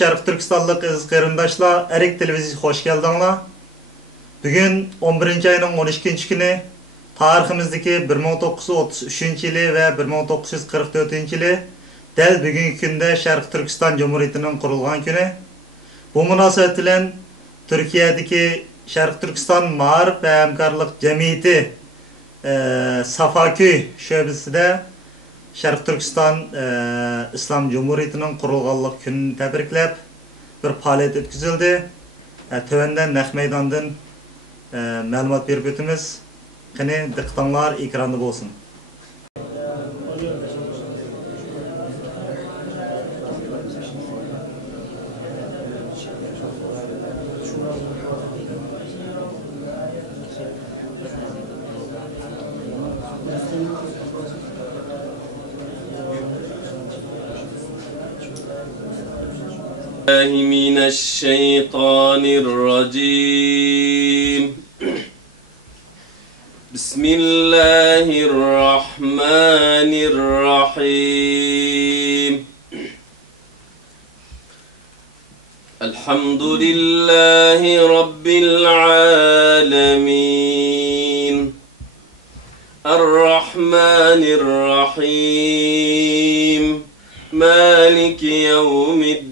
Şərq Türkistanlıq qarindaşlar, Erik televiziyasiga xoş geldinglar. Bugün 11 ayının 12 günü tariximizdeki 1933 yılı ve 1944 yılı del bugünkü günde Şərq Türkistan Cumhuriyeti'nin kurulgan günü. Bu münasebet bilen Türkiye'deki Şərq Türkistan Ma'arif ve Hemkarlık Cemiyeti Safaköy şöbesinde Şərq Türkistan İslam Cumhuriyeti'nin kurulganlık gününü tebriklep bir faaliyet ötküzüldü. Tövenden Naq Meydan'dan məlumat verip ötümüz. Qani diqqətinizlər ekranda olsun. من الشيطان الرجيم بسم الله الرحمن الرحيم الحمد لله رب العالمين الرحمن الرحيم مالك يوم الدين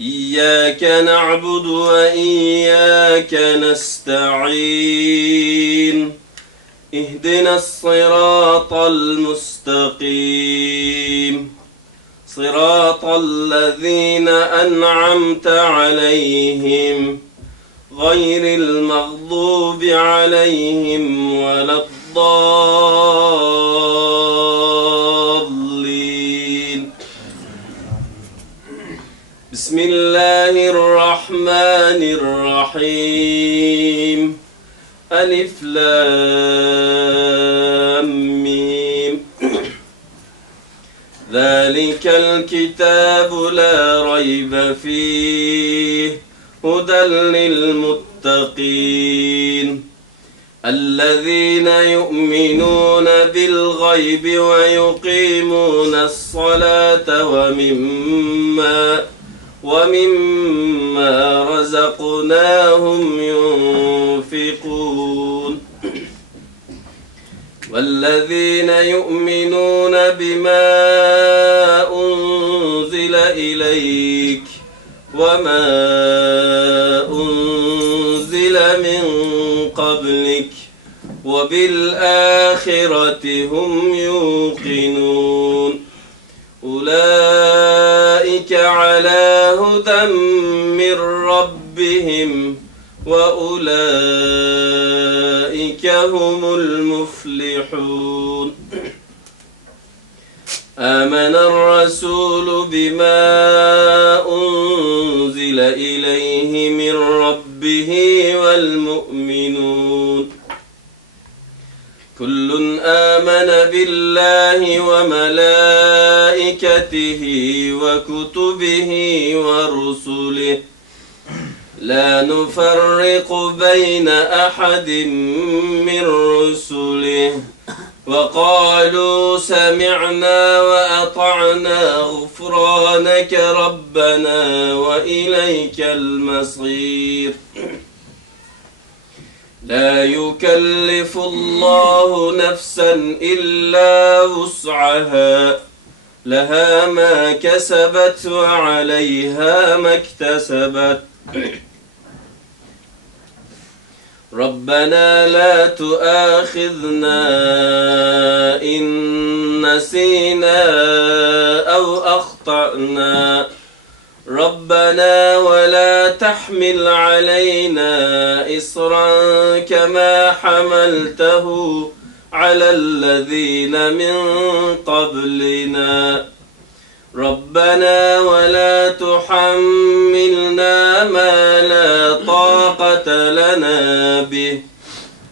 إياك نعبد وإياك نستعين اهدنا الصراط المستقيم صراط الذين أنعمت عليهم غير المغضوب عليهم ولا الضالين بسم الله الرحمن الرحيم ألف لام ميم ذلك الكتاب لا ريب فيه هدى للمتقين الذين يؤمنون بالغيب ويقيمون الصلاة ومما رزقناهم ينفقون والذين يؤمنون بما أنزل إليك وما أنزل من قبلك وبالآخرة هم يوقنون أولئك على هدى من ربهم وأولئك هم المفلحون آمن الرسول بما أنزل إليه من ربه والمؤمنون كل آمن بالله وملائكته وكتبه ورسله لا نفرق بين أحد من رسله وقالوا سمعنا وأطعنا غفرانك ربنا وإليك المصير لا يكلف الله نفسا إلا وسعها لها ما كسبت وعليها ما اكتسبت ربنا لا تؤاخذنا إن نسينا أو أخطأنا ربنا ولا تحمل علينا إصرا كما حملته على الذين من قبلنا ربنا ولا تحملنا ما لا طاقة لنا به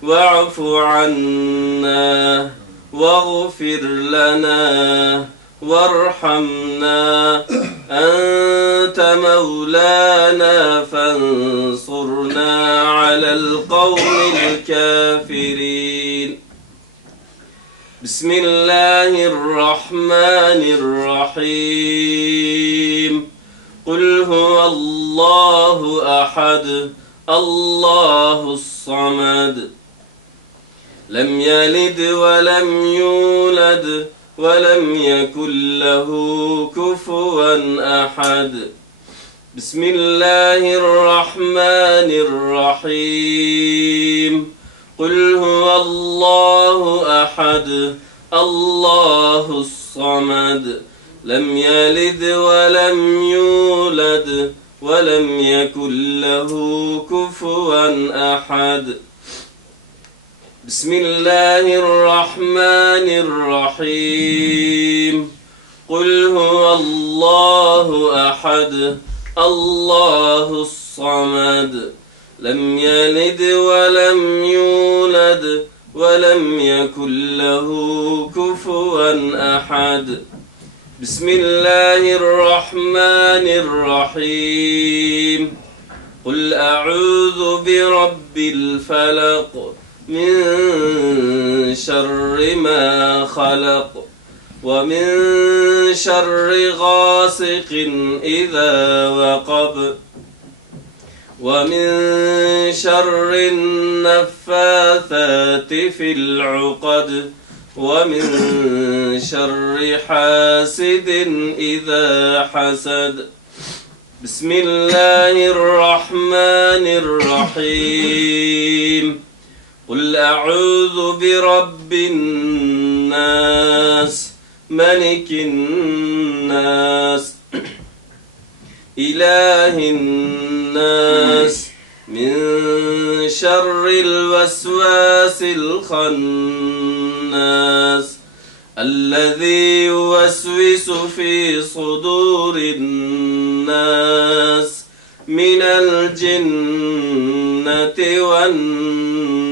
واعف عنا واغفر لنا وارحمنا أنت مولانا فانصرنا على القوم الكافرين بسم الله الرحمن الرحيم قل هو الله أحد الله الصمد لم يلد ولم يولد ولم يكن له كفوا أحد بسم الله الرحمن الرحيم قل هو الله أحد الله الصمد لم يلد ولم يولد ولم يكن له كفوا أحد بسم الله الرحمن الرحيم قل هو الله أحد الله الصمد لم يلد ولم يولد ولم يكن له كفوا أحد بسم الله الرحمن الرحيم قل أعوذ برب الفلق من شر ما خلق ومن شر غاسق إذا وقب ومن شر النفاثات في العقد ومن شر حاسد إذا حسد بسم الله الرحمن الرحيم قل أعوذ برب الناس ملك الناس إله الناس من شر الوسواس الخناس الذي يوسوس في صدور الناس من الجنة والناس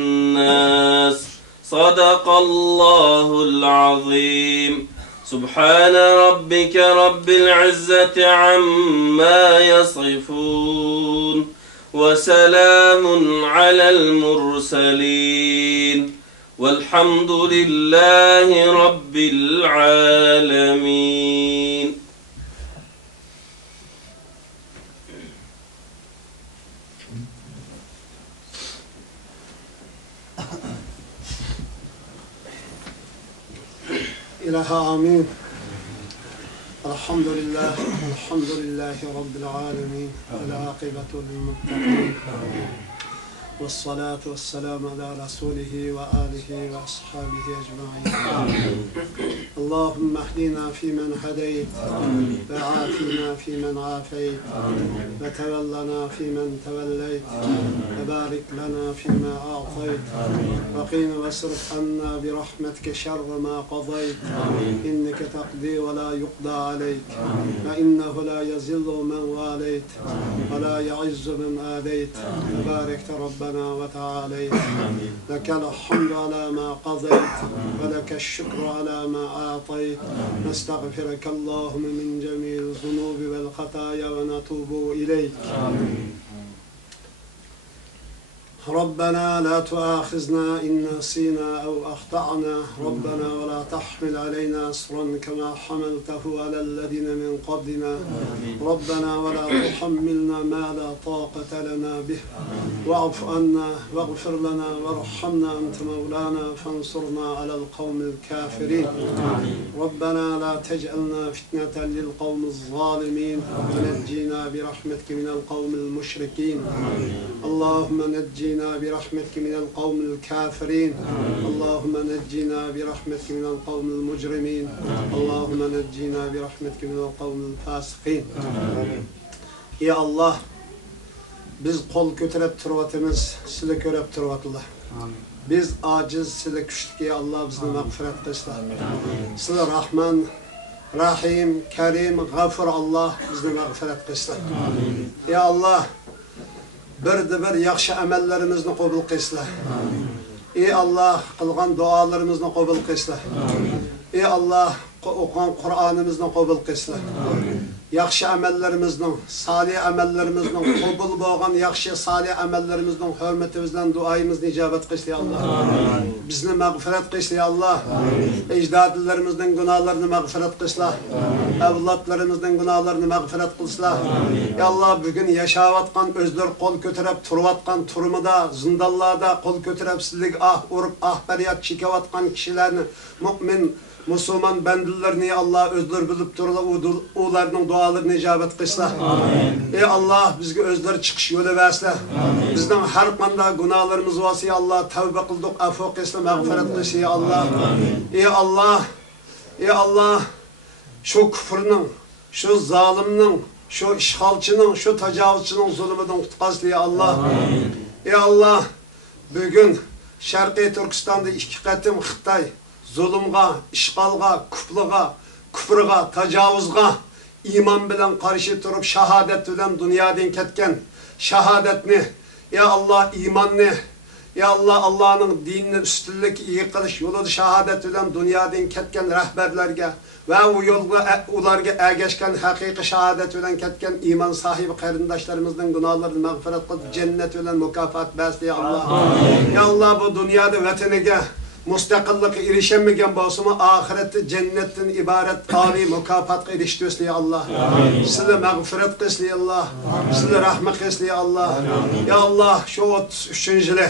صدق الله العظيم سبحان ربك رب العزة عما يصفون وسلام على المرسلين والحمد لله رب العالمين. İlahi amin. Elhamdülillahi Rabbil alemin. Vel akibetu lil muttaqin. والصلاة والسلام على رسوله وآله وأصحابه أجمعين اللهم اهدنا فيمن هديت وعافنا فيمن عافيت وتولنا فيمن توليت وبارك لنا فيما أعطيت وقنا واصرف عنا برحمتك شر ما قضيت إنك تقضي ولا يقضى عليك وإنه لا يذل من واليت ولا يعز من آديت وباركت ربنا وتعاليت لك الحمد على ما قضيت ولك الشكر على ما أعطيت نستغفرك اللهم من جميع الذنوب والخطايا ونتوب إليك ربنا لا تؤاخذنا إن نسينا أو أخطأنا ربنا ولا تحمل علينا إصرا كما حملته على الذين من قبلنا ربنا ولا تحملنا ما لا طاقة لنا به واعف عنا واغفر لنا وارحمنا أنت مولانا فانصرنا على القوم الكافرين ربنا لا تجعلنا فتنة للقوم الظالمين ونجينا برحمتك من القوم المشركين اللهم نجينا برحمتك من القوم الكافرين اللهم نجينا برحمتك من القوم المجرمين اللهم نجينا برحمتك من القوم الفاسقين يا الله biz kol götürüp turvatımız sizi görüp turvatıllah. Biz aciz sizi küçük ya Allah bizni mağfiret kılsın. Sizi Rahman, Rahim, Kerim, Gafur Allah bizni mağfiret kılsın. Ya Allah bir yaxşı amellerimizni kabul kılsın. Ey Allah kılgan dualarımızı kabul kılsın. Ey Allah okuyan Kur'an'ımızı kabul kılsın. yaxshi amallarımızın, salih amallarımızın, qabul bo'lgan yaxshi salih amallarımızın hürmeti bizden duayımızı icabet kılış ya Allah. Bizni mağfiret kılış ya Allah. Ecdadlarımızın günahlarını mağfiret kılışla. Evlatlarımızın günahlarını mağfiret kılışla. Ya Allah bugün yaşavatkan özler kol kötürüp turvatkan turumada, zindallarda kol kötürüp sizlik ah urup ah feryat çekevatkan kişilerini mümin Müslüman bendilerini Allah özler bilip durula ularının dualarını icabet kılsa. Ey Allah bizge özler çıkış yolu verse. Bizden her kanda günahlarımız varsa Allah tevbe kıldık, afo kılsa, mağfiret kılsa ya Allah. Ey Allah, ey Allah şu küfrünün, şu zalimnin, şu işgalçının, şu tecavüzçünün zulmünden tutkazlı ya Allah. Ey Allah bugün Şarkı Türkistan'da iki katım Xitay zulümga, işgalga, küfrga, tecavüzga iman bilen karşı durup şahadet bilen dünyadan ketken şahadetni ya Allah imanni ya Allah Allah'ın dinini üstünlük iyi kılış yolu şahadet bilen dünyadan ketken rehberlerge ve o yolga ularga ergeçken hakiki şahadet bilen ketken iman sahibi kardeşlerimizden günahlarını mağfiret kılıp cennet bilen mükafat versin ya Allah. Ya Allah bu dünyada vatanıge müstakillik erişemegen bolsunmu ahirette cennetten ibaret âli mükafat eriştüsü ya Allah. Size mağfiret kılsın ya Allah. Size rahmet kılsın ya Allah. Ya Allah şu 33. yılı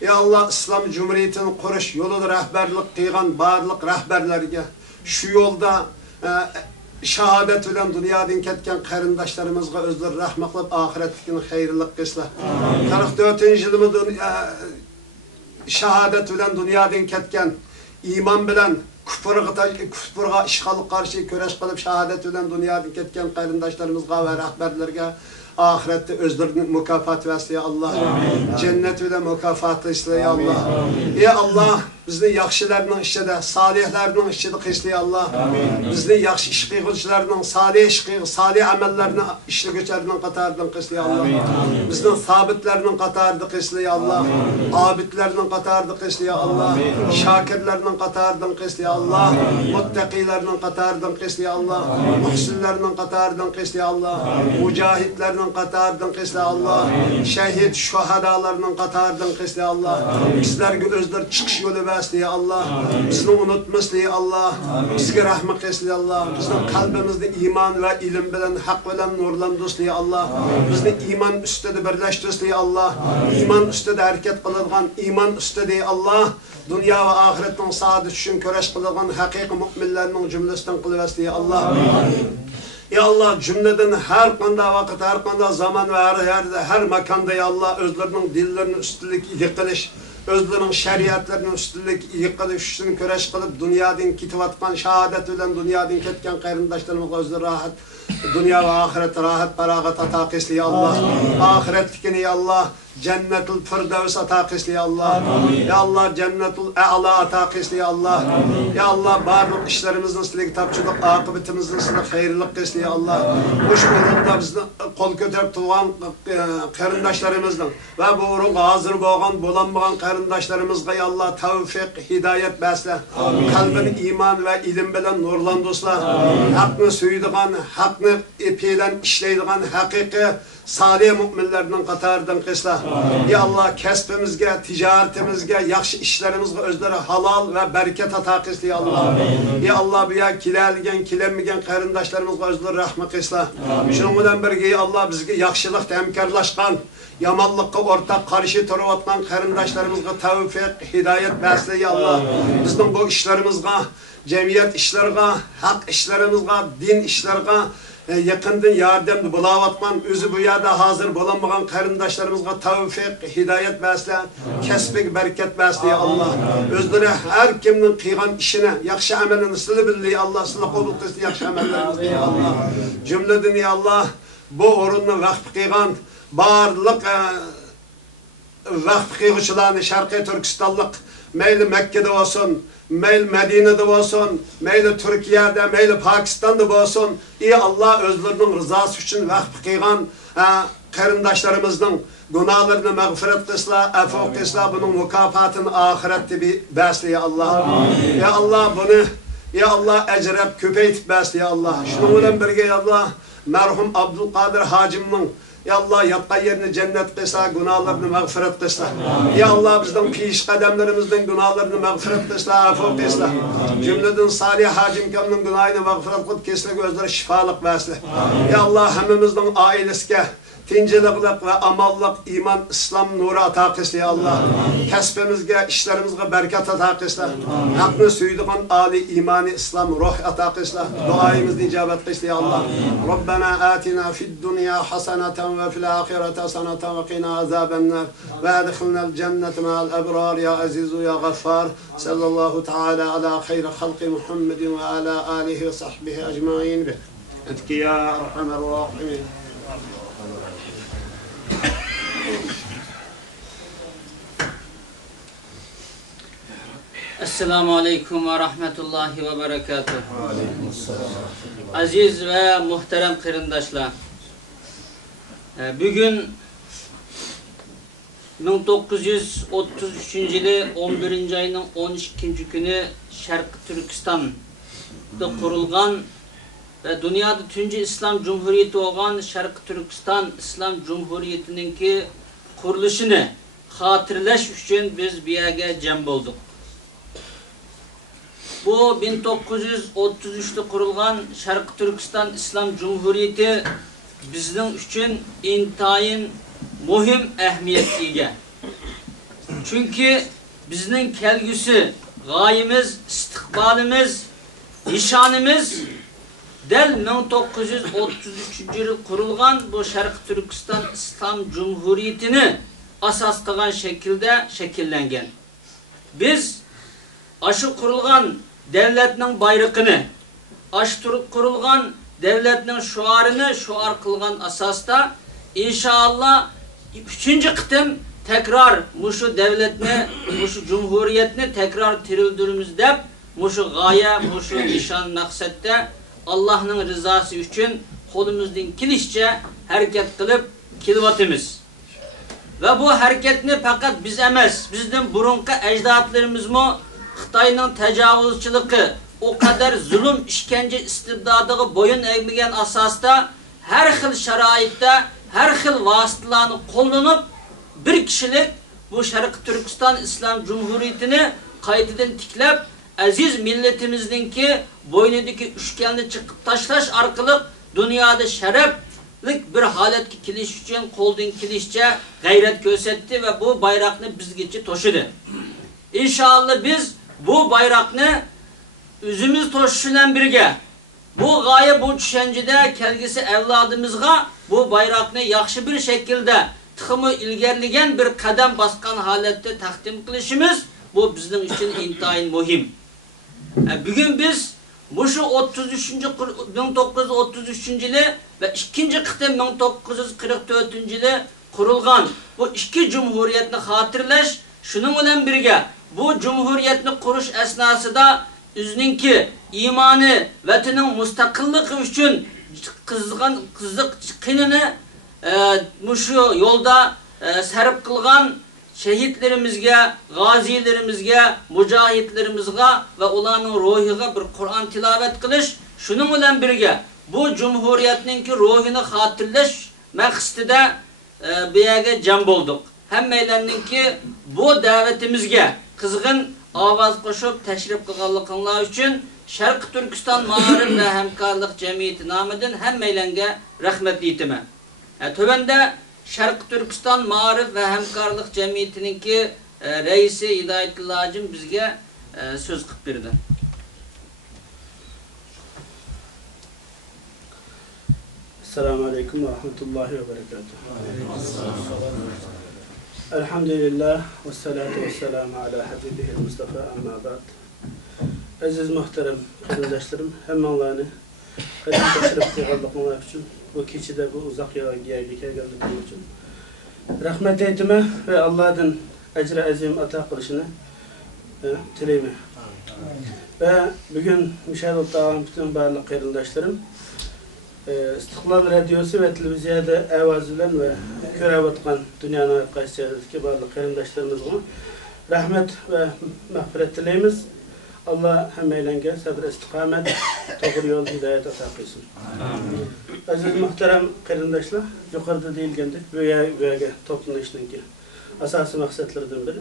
ya Allah İslam Cumhuriyeti'nin kuruş yolunda rehberlik kıygan barlık rehberlerge şu yolda şahadet bilen dünyadan ketken kardeşlerimizge özleri rahmet kılıp ahiretlikini hayırlık kılsın. 44. yılımı şahadet bilen dünyadan ketken iman bilen küfürga işgalık karşı köreş kılıp şahadet bilen dünyadan ketken kardeşlerimizge ve rehberlerge ahirette özlerine mükafat versin ya Allah. Cennet ile mükafat iste ya Allah. Ya Allah bizni yaxşılarının işçide, salihlerinin işçide kılsın ya Allah. Bizni yaxşı iş kıyıcılarının salih amellerinin işli göçerinin katarından kılsın ya Allah. Bizden sabitlerinin katarında kılsın ya Allah. Abidlerinin katarında kılsın ya Allah. Şakirlerinin katarından kılsın ya Allah. Muttakilerinin katarından kılsın ya Allah. Muhsinlerinin katarından kılsın ya Allah. Mücahitlerinin katarından kılsın ya Allah. Şehit şuhadalarının katarından kılsın ya Allah. Bizlerge özler çıkış yolu versin ya Allah. Bizni unutmasın ya Allah. Bizge rahmet kılsın ya Allah. Bizim kalbimizde iman ve ilim bilen, hak bilen nurlandırsın ya Allah. Bizni iman üstede birleştirsin ya Allah. İman üstede hareket kılırgan, iman üstede ya Allah. Dünya ve ahiretten saadet için köreş kılırgan hakiki müminlerinin cümlesinden kılıversin ya Allah. Ya Allah cümleden her kanda vakit, her kanda zaman ve her yerde, her makanda ya Allah özlerinin dillerinin üstünlük yıkılış, özlerinin şeriatlarının üstünlük yıkılış için köreş kılıp dünyadan kitivatkan şahadet bilen dünyadan ketken kardeşlerimiz özleri rahat, dünya ve ahiret rahat, beragat ata kılsın ya Allah. Ahiretlikini ya Allah. Cennetul Firdevs ata kılsın ya Allah. Ya Allah Cennetul A'la ata kılsın ya Allah. Ya Allah barlık işlerimizin size kitapçılık, akıbetimizin size hayırlık kılsın ya Allah. Bu uğrunda bizni kol kötürüp tuğan kardeşlerimizden ve bu uğruna hazır bolanmayan kardeşlerimizge ya Allah tevfik, hidayet besle. Kalbini iman ve ilim bilen nurlandırsa. Hakkını söylediğin, hakkını ipiyle işleydiğin hakiki salih müminlerinin katarından kısla. Ya Allah kesbimizge, ticaretimizge, yaxşı işlerimizge özleri halal ve bereket ata kısla ya Allah. Ya Allah bu ya kilelgen, kilenmegen kardeşlerimizge özleri rahmet kısla. Şununla birge ya Allah bizge yaxşılıkta hemkarlaşkan, yamanlıkka ortak karşı duruvatkan kardeşlerimizge tevfik, hidayet besle ya Allah. Bizden bu işlerimizge, cemiyet işlerine, hak işlerimizge, din işlerine yakından yardım bulavatman, özü bu yerde hazır bulanmayan kardeşlerimizge tevfik, hidayet besle, kesbik, bereket besle ya Allah. Özleri her kiminin kıygan işine, yakşı amelini sılı billi Allah, sılı kabul kılsın yakşı amellerimizi ya Allah. Cümleden ya Allah, bu orunun vakfı kıygan, barlık vakfı kıyıcılarını Şarkı Türkistanlık, meyli Mekke'de olsun, meyli Medine'de olsun, meyli Türkiye'de, meyli Pakistan'da olsun, iyi Allah özlerinin rızası için vakfı kıygan kardeşlerimizin günahlarını mağfiret kısla, afo kısla, bunun mükafatını ahirette bir besle ya Allah. Ya Allah bunu Ya Allah ecrep köpeytip bəs ya Allah. Şunun bilen birge ya Allah merhum Abdülkadir Hacim'in ya Allah yatqa yerini cennet kılsa, günahlarını mağfiret kılsa. Ya Allah bizden piş kademlerimizden günahlarını mağfiret kılsa, afo kılsa. Cümleden Salih Hacim kamının günahını mağfiret kılıp kesle gözleri şifalık versin. Ya Allah hemimizden ailesine tinceliklik ve amallık, iman, İslam nuru ata kılsa ya Allah. Kesbimizge, işlerimizge bereket ata kılsa. Hakkını süydüğün âli imani, İslam, ruh ata kılsa. Duayımızı icabet kılsa ya Allah. Rabbena atina fid dünya haseneten ve fil ahirete haseneten ve qina azaben nar. Ve edkhilnel cennete ma'al ebrar ya azizu ya gaffar. Sallallahu teala ala hayri halki Muhammedin ve ala alihi ve sahbihi ecmain. Etki ya Erhamer Rahimin. Esselamu Aleyküm ve Rahmetullahi ve Berekatuhu. Aziz ve muhterem kırındaşlar. Bugün 1933 yılı 11. ayının 12. günü Şarkı Türkistan'da kurulgan ve dünyada tünce İslam Cumhuriyeti olan Şarkı Türkistan İslam Cumhuriyeti'nin ki kuruluşunu hatırlaş için biz bir yere cem olduk. Bu 1933'te kurulgan Şarkı Türkistan İslam Cumhuriyeti bizden için intayin mühim ehemmiyetliğe. Çünkü bizden kelgüsü, gayemiz, istikbalimiz, nişanımız del 1933 yıl kurulgan bu Şarkı Türkistan İslam Cumhuriyeti'ni asas kılan şekilde şekillengen. Biz aşı kurulgan devletinin bayrağını, aşı kurulgan devletinin şuarını şuar kılgan asasta inşallah 3. kıtım tekrar muşu devletini, muşu cumhuriyetini tekrar tirildirimiz dep muşu gaye, muşu nişan maksette Allah'ın rızası için kolumuzdan kilişçe hareket kılıp kilvatımız. Ve bu hareketini fakat biz emez, bizden burunki ecdatlarımız mı Xitayning tecavüzçülüğü o kadar zulüm, işkence istibdadığı boyun eğmegen asasda her xil şaraitde, her xil vasıtalarını kullanıp bir kişilik bu Şarkı Türkistan İslam Cumhuriyeti'ni kayıtıdan tiklep aziz milletimizdeki boynundaki üçgenli çıkıp taşlaş arkalık dünyada şereflik bir haletki kiliş için koldan kilişçe gayret gösterdi ve bu bayrakını bizgiçi toşudu. İnşallah biz bu bayrakını üzümüz toşuşuyla birge bu gaye bu düşüncede kelgisi evladımızga bu bayrakını yaxşı bir şekilde tıkımı ilgerligen bir kadem baskan halette takdim kılışımız bu bizim için intayin mühim. Bugün biz bu şu 1933 yılı ve ikinci kıtım 1944 yılı kurulgan bu iki cumhuriyetini hatırlaş şunun ile birge bu cumhuriyetini kuruş esnasında üzninki imanı vatının müstakillik için kızık kınını şu yolda serp kılgan şehitlerimizge, gazilerimizge, mücahitlerimizge ve olanın ruhiga bir Kur'an tilavet kılış şunun ile birge bu cumhuriyetinki ruhini hatırlaş maqsadida bir yerge cem olduk. Hemmeylerninki bu davetimizge kızgın avaz koşup teşrif kılganlıklar için Şarkı Türkistan Mağarib ve Hemkarlık Cemiyeti namıdın hemmeylenge rahmetli itime. Tövende Şarkı Türkistan Mağarib ve Hemkarlık Cemiyeti'ninki reisi Hidayetullah Hacım bizge söz kıp birdi. Esselamu Aleyküm ve Rahmetullahi ve Berekatuhu. Elhamdülillah ve salatu ve selamu ala Habibihil Mustafa amma ba'd. Aziz muhterem kardeşlerim, hemmanlarını kadın teşrif kılganlıklar için bu keçide bu uzak yola geldik için rahmet eytime ve Allah'ın ecre azim ata kılışını tileyim. Ve bugün müşahede ettiğim bütün barlık kardeşlerim İstiklal Radyosu ve televizyada evazülen ve körevatkan dünyanın kaysiyadaki barlık kardeşlerimizle rahmet ve mağfiret dileyimiz. Allah hammeylenge sabr istikamet, doğru yol hidayet ata kılsın. Aziz muhterem qarindaşlar, yukarıda deyilgendik, böyge toplanışının ki asası maksatlardan biri.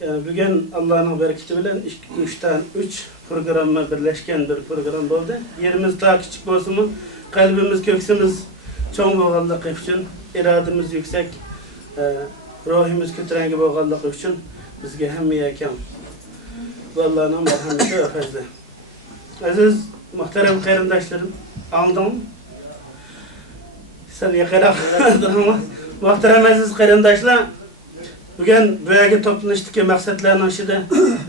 Yani bugün Allah'ın bereketi bilen 3 programma birleşken bir program oldu. Yerimiz daha küçük olsun mu, kalbimiz, köksümüz çoğun boğallık için, irademiz yüksek, ruhimiz kötürengi boğallık için bizge hem yakan. Allah'ın merhameti ve fazla. Aziz muhterem qarindaşlarım, aldım. Sen yakarak ama muhterem aziz qarindaşlar, bugün böylece toplanıştaki maksatlarının içinde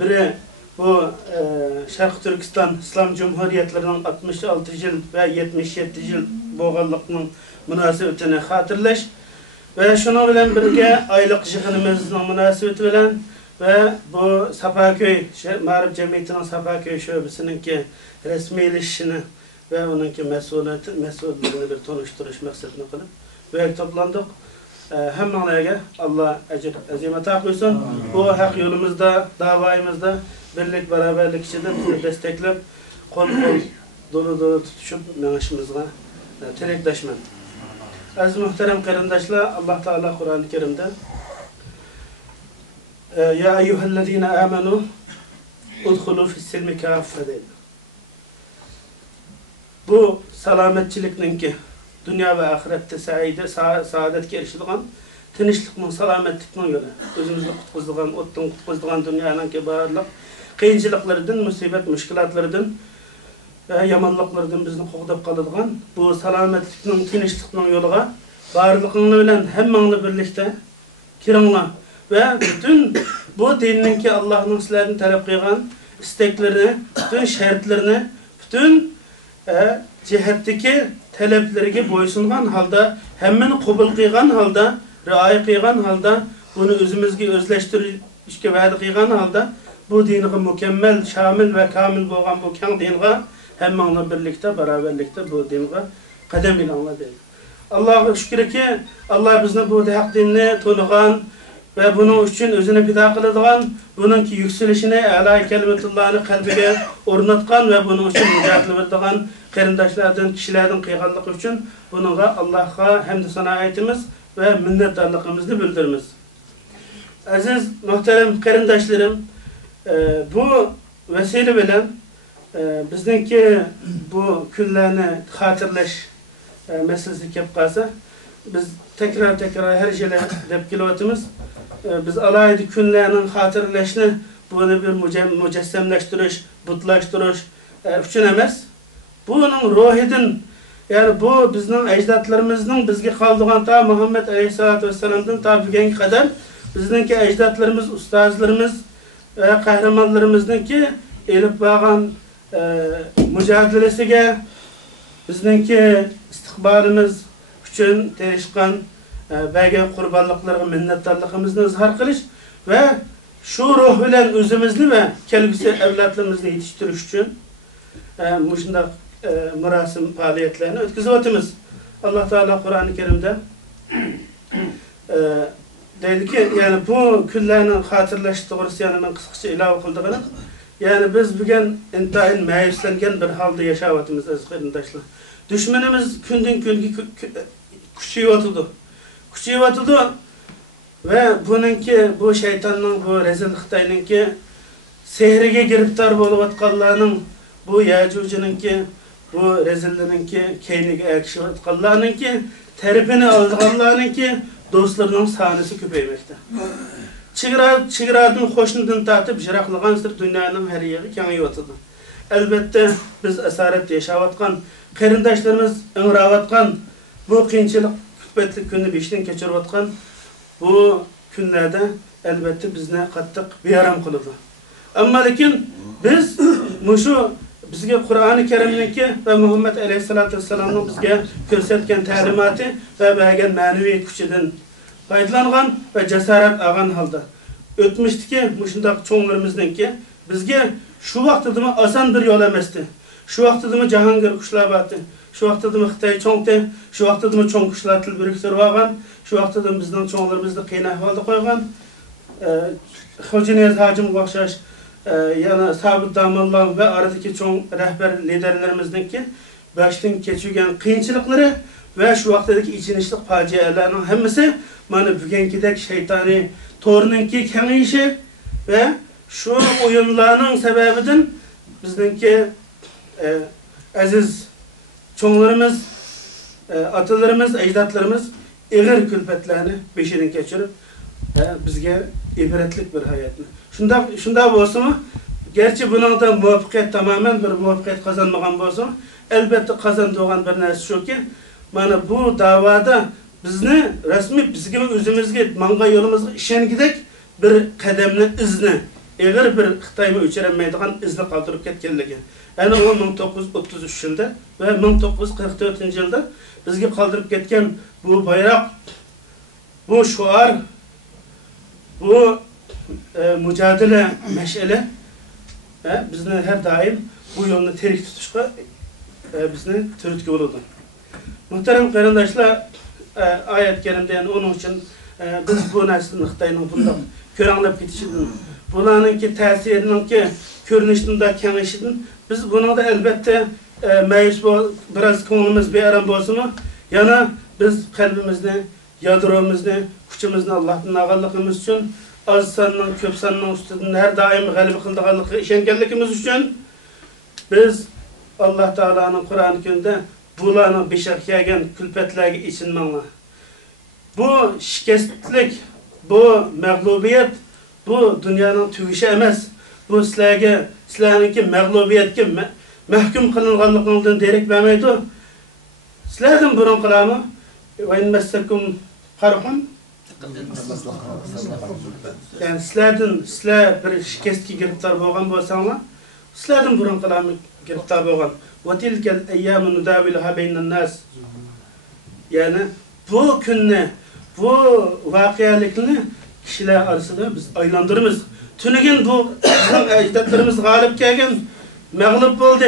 biri bu Şarkı Türkistan İslam Cumhuriyetlerinin 66 yıl ve 77 yıl boğallıkının münasebetini hatırlaş ve şunu bilen birge aylık yığınımızın münasebeti bilen ve bu Sapaköy, Mağrib Cemiyeti'nin Sapaköy şubesinin ki resmileşişini ve onunki mesuliyetini bir tanıştırış maksadını kılıp böyle toplandık. Hemmelerine Allah ecir azimet koysun. Bu hak yolumuzda, davayımızda birlik, beraberlik içinde bizi desteklep, kol dolu tutuşup menişimizle tilekleşmen. Aziz muhterem qarindaşlar, Allah Teala Kur'an-ı Kerim'de Ya eyyühellezine amenu udhulu fissilmi kaffe deydi. Bu salametçiliknin ki dünya ve ahirette saadetke erişilgan, tinçlikning, salametlikning yolu. Özümüzü kutquzdigan, otdan kutquzdigan dünyanın ki barliq qiyinchiliklardan, musibet, müşkilatlardan ve yamanlıklardan bizni qo'g'dab qoladigan bu salametlikning, tinchlikning yo'liga barliqingni bilan hammangni birlikda kiringlar ve bütün bu dinning ki Allah'ın sizlardan talep qilgan isteklerini, bütün şartlarını, bütün cihetteki taleplerine boysungan halda, hemmeni qabul qilgan halda, riayet qilgan halda, bunu özümüzge özleştirishga va'da qilgan halda, bu dinga mükemmel, şamil ve kamil bo'lgan bu keng dinga hammanglar birlikte, beraberlikte bu dinga qadam ilanglar deydi. Allah'a şükür ki Allah bizni bu haq dinni to'ligan ve bunun için özüne fida qiladigan, bununki yükselişini, a'la kelimetullah'ını kalbiga o'rnatgan ve bunun için mücadele etadigan qarindaşlardan, kişilerden qilganligi için bununla Allah'a hamd sana aytimiz ve minnetdarligimizni bildirimiz. Aziz muhterem qarindaşlarım, bu vesile bilen bizdeki bu kunlarni hatırlash meselesi kelib qolsa, biz tekrar her şeyle deb kelyapmiz. Biz alaydı kunlarning hatırlashni bunu bir mücessemleştirish, butlashtirish uchun emas. Bunun ruhidan, yani bu bizning ajdodlarimizning bizga qoldirgan ta Muhammed Aleyhissalatu vesselam'dan ta bugünkü kadar bizdeki ajdodlarimiz, ustozlarimiz ve kahramanlarimizniki elib borgan mücadelesiga bizdeki istiqbolimiz uchun terishgan bergan qurbonliqlarga minnatdorligimizni izhor qilish ve şu ruh bilen özümüzni ve kelgusi evlatlarimizni yetiştirish uchun shunday murasim faaliyetlerini ötküzüvatımız. Allah Teala Kur'an-ı Kerim'de dedi ki, yani bu küllerini hatırlaş doğrusu yani ben kısaca ilave kıldığını, yani biz bugün intayin meyuslengen bir halde yaşavatımız aziz qarindaşlar. Düşmanımız günden günge küçüyüvatıldı ve bununki, bu şeytanın, bu rezil Xitay'nınki sehrige giriptar boluvatqanlarının, bu Yacucu'nunki, bu rezillininki, keynigi ekşivatqanlarınınki, teripini aldıqanlarınınki, dostlarının sanısı köpeymekte. Çigradın hoşnudun tatip, jiraqlığansır dünyanın her yeri kengiyotıdı. Elbette biz esaret yaşavatqan, qarindaşlarımız ıngıravatqan, bu qiyinchilik, kütbetlik günü beşten keçirvatqan, bu günlerde elbette bizne qattiq beyaram qılıdı. Ama lekin biz muşu bizge Kur'an-ı Kerim'ninki ve Muhammed Aleyhissalatu vesselam'ın bizge gösterken talimatı ve bergen manevi güçüden faydalangan ve cesaret algan halda. Ötmüştiki muşundaq çoğunlarımızınki bizge şu vaqtidimi asan bir yol emasdi. Şu vaqtidimi Jahangir Kuşlabatı, şu vaqtidimi Xitay çoğunti, şu vaqtidimi çoğun kuşlar til biriktirib algan, şu vaqtidimi bizning çoğunlarımızda qiyin ahvalda qo'ygan, Xo'janiyaz Hacimga o'xshash yana Sabit Damallan ve aradaki çoğun rehber liderlerimizdeki baştan geçirgen kıyınçılıkları ve şu vaktdeki içinişlik facialarının hemmesi mana bugünkidek şeytani torununki kengeyişi ve şu oyunlarının sebebinden bizdeki aziz çoğunlarımız, atalarımız, ecdatlarımız ağır külfetlerini beşinden geçirip bizge ibretlik bir hayatını. Şunda bolsa mı? Gerçi bunun da muvaffakiyet tamamen bir muvaffakiyet kazanmagan bolsa, elbette kazandığın bir narsa şu ki, mana bu davada bizni resmi bizge özümüzge manga yolumuzga işengidek bir kademni izni, ağır bir Xitoyga o'chirilmaydigan izni qoldirib ketganligi. Yani o 1933 yılda ve 1944 yılda bizge kaldırıp ketken bu bayrak, bu şuar, bu mücadele meşale bizni her daim bu yolunu terik tutuşka bizni türütkü olurdu. Muhterem qarindaşlar, ayet kerimden onun için biz bu neslin Xitoyning bundoq ko'ranglab ketişidan, bularninki ta'sirininki ko'rinishida kengayishidan biz bunu da elbette meyus biraz konuğumuz bir aram bolsunmu? Yana biz kalbimizni, yadromizni, kuchimizni Allah'tan ağırlıkımız için, az sanның, köp sanның üstünden her daim galibi kıldıqanlığı işengenlikimiz için biz Allah Teala'nın Kur'an-ı Kerim'de bularning beşak yegan külpetlerge içinmanglar. Bu şikestlik, bu mağlubiyet, bu dünyanın tügüşü emas. Bu sizlarninki mağlubiyetga mahkum qilinganliginizdan derak bermaydi. Sizlardan burun qilami va in massakum qarhun. Yani sizlar bir shikastga giriftor bo'lgan bo'lsanglar, sizlardan burun qilami giriftor bo'lgan. Va tilkal ayyamu nudawiluha baynan nas. Yani bu kunni, bu voqealikni kişiler arasında biz aylandırırız. Tünügün bu ecdatlarımız galip gelgen, mağlup oldu.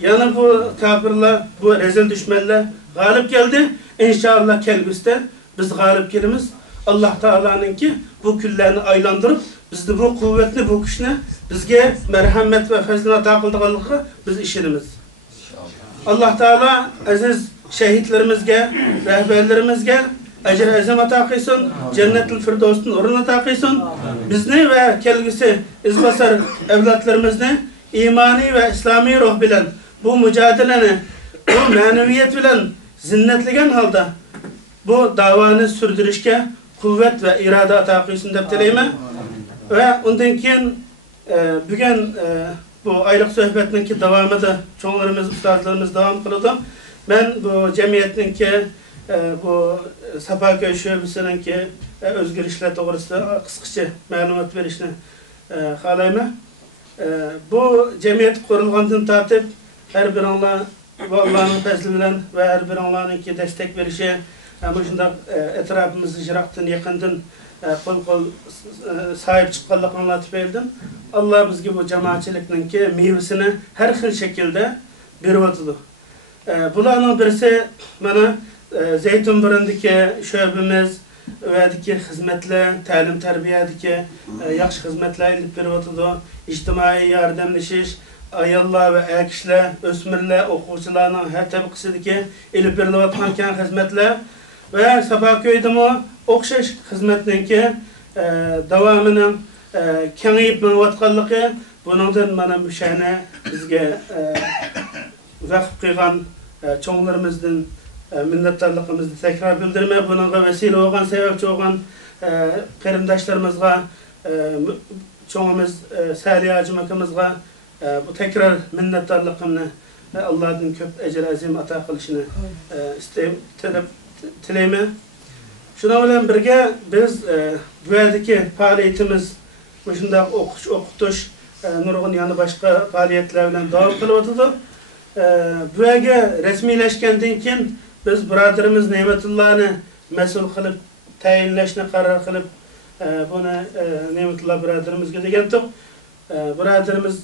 Yani bu kafirler, bu rezil düşmanlar galip geldi. İnşallah kelbiste biz galip gelimiz. Allah Teala'nın ki bu küllerini aylandırıp bizde bu kuvvetini, bu güçünü bizge merhamet ve fezline takıldığı biz işinimiz. Allah Teala aziz şehitlerimizge, rehberlerimizge ecr azim ata qilsin, Cennetul Firdevs'in o'rnini ata qilsin. Bizni ve kelgusi izbasar evlatlarimizni imani ve İslami ruh bilen bu mücadeleni, bu maneviyet bilen zinnetligen halda bu davanı sürdürüşke kuvvet ve irade ata qilsin deb tileyman. Ve ondan keyin bugün bu aylık sohbetninki devamıda çoğunlarımız, ustazlarımız devam kıldı. Ben bu cemiyetninki bu Sapaköy şöbesininki özgür işler doğrusunda kısaca malumat verişini halayman. Bu cemiyet kurulgandan tartip her bir anla bu Allah'ın fezli bilen ve her bir anlarınki destek verişi bu şunda etrafımızı jıraktın, yakındın kol sahip çıkkanlık anlatıp eldim. Allah bizge bu cemaatçilikninki meyvesini her xil şekilde berip oturdu. Bularning birisi mana Zeytun birindeki şöbemiz ve diki hizmetler, ta'lim tarbiyadaki yaxshi hizmetler ilip berip oturdu. İctimai yardımlashish, ayollar ve kişiler, o'smirlar, o'quvchilarning her tabaqasidagi ilip berilayotgan keng hizmetler ve Sapaköydemi o'xshash hizmetninki davomini kengayib menayotganligi buningdan mana müşane bizge vaqf qilgan çoğunlarımızdan minnettarlığımızı tekrar bildirme, bununla vesile olgan, sebepçi olgan qarindaşlarımızga, çoğumuz Salih Acımakımızga bu tekrar minnettarlığımını Allah'ın köp ecr azim ata qilishini tileyman. Şuna bilen birge biz bu yerdeki faaliyetimiz, şunda okutuş, nurgun yanı başka faaliyetler bilen devam kılıp oturdu. Bu yerge resmileşkenden keyin biz birodarimiz Ne'matullahni mas'ul qilib tayinlashni qaror qilib buni Ne'matullah birodarimizga degandik. Birodarimiz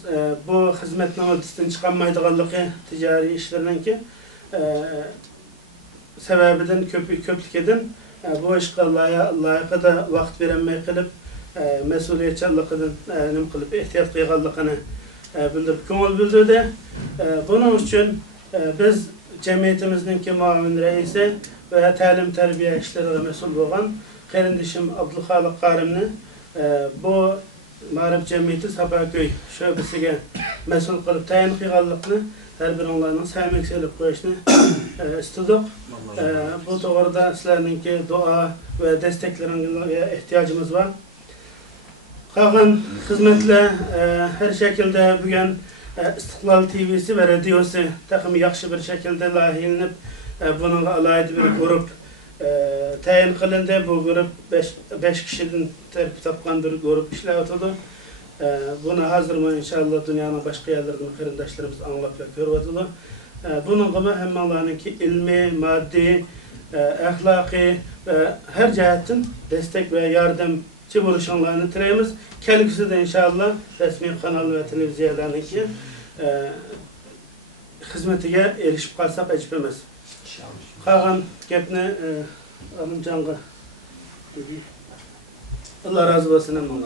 bu xizmatning o'rtasidan chiqolmaydiganligi tijoriy ishlarninki sababidan ko'plik edin bu ishga loyiqada vaqt berolmay qilib mesuliyetçiliğinden nim kılıp ihtiyat kıygallıqını bildirip köngül bildirdi. Bunun için biz cemiyetimizdeki muavin reisi ve talim terbiye işlerine mesul olan kardeşim Abdülhalik Karim'ni bu Mağrib Cemiyeti Sabaköy şöbesiga mesul kılıp tayin kıygallıqını her bir onlarının sevmek selip koyuşunu istedik. Bu doğruda sizlerinki dua ve desteklerine ihtiyacımız var. Kalan hizmetle her şekilde bugün İstiklal TV'si ve radyosu takımı yaxşı bir şekilde lahiyelenip bunun alaydı bir grup tayin kılındı. Bu grup 5 kişiden tertip tapkan bir grup işlevetidir. Bunu hazır mı inşallah dünyanın başka yerlerinde kardeşlerimiz anlayıp ve görüyorlar. Bunun gibi hem Allah'ınki ilmi, maddi, ahlaki ve her cihetten destek ve yardımcı buluşanlarını tileyimiz. Kelgisi de inşallah resmi kanal ve televizyalarınki hizmetine erişip kalsak ecbimiz. Kalan gepni alım canğı. Allah razı olsun.